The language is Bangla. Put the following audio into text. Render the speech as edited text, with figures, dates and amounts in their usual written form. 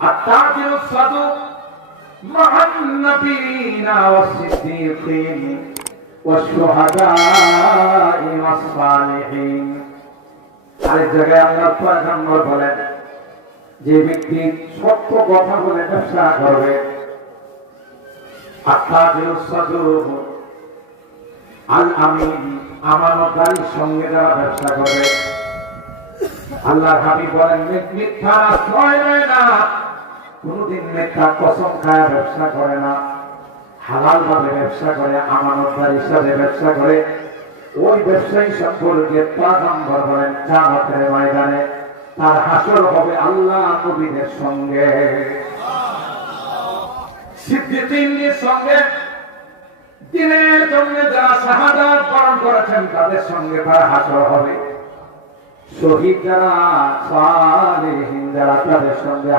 التاجر الصدوق مع النبيين والصديقين والشهداء والصالحين আরেক জায়গায় আল্লাহ পয়গম্বর বলেন যে ব্যক্তি সত্য কথা বলে ব্যবসা করবে আত্তাজিরুস সাদুক আল আমিন আমানতদারির সঙ্গে যারা ব্যবসা করবে আল্লাহর হাবিব বলেন মিথ্যা আশ্রয় নেয় না, কোনদিন মিথ্যা কসম খায় ব্যবসা করে না, হালাল ভাবে ব্যবসা করে, আমানতদার হিসাবে ব্যবসা করে, ওই ব্যবসায়ী সম্পর্কে পয়গম্বর বলেন কিয়ামতের ময়দানে তার হাসর হবে আল্লাহ নবীদের সঙ্গে, সিদ্দিকীনদের সঙ্গে, দ্বীনের জন্য যারা শাহাদাত বরণ করেছেন তাদের সঙ্গে তার হাসর হবে, শহীদ যারা সালেহীন যারা তাদের সঙ্গে